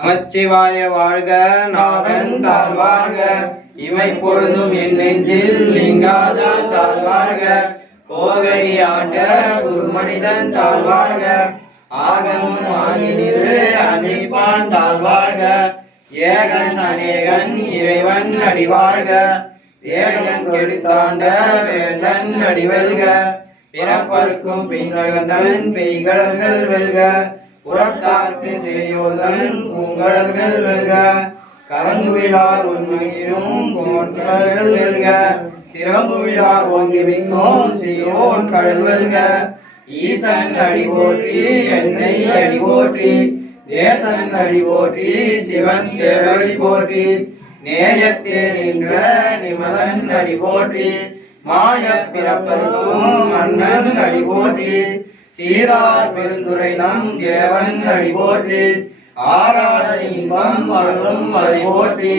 நமச்சிவாய வாழ்க, நாதன் தாழ்வாழ்க, இமை பொழுதும் என் நெஞ்சில் நீங்காதான் தாழ்வாழ்க, கோகை ஆண்ட குருமனிதன் தாழ்வாழ்க, ஆகமும் ஆகினில் அன்னிப்பான் தாழ்வாழ்க, ஏகன் அநேகன் இறைவன் அடிவாழ்க, ஏகன் கெடுத்தாண்ட வேந்தன் அடிவெல்க, பிறப்பருக்கும் பின்வகந்தன் பெய்கடல்கள் வெல்க, புறத்தார்க்கு செய்யோதன் பூங்கடல்கள் வெல்க, கலந்து விழார் உண்மையிலும் போன்கடல்கள் வெல்க, சிறம்பு விழார் ஓங்கி மிங்கும் சீரோன் கடல் வெல்க, ஈசன் அடி போற்றி எந்தை அடி போற்றி, தேசன் அடி போற்றி சிவன் சேவடி போற்றி, நேயத்தே நின்ற நிமலன் அடி போற்றி, மாய பிறப்பருக்கும் மன்னன் அடி போற்றி, சீரார் பெருந்துரை நம் தேவன் அடி போற்றி, ஆராத இன்பம் அருளும் அடி போற்றி.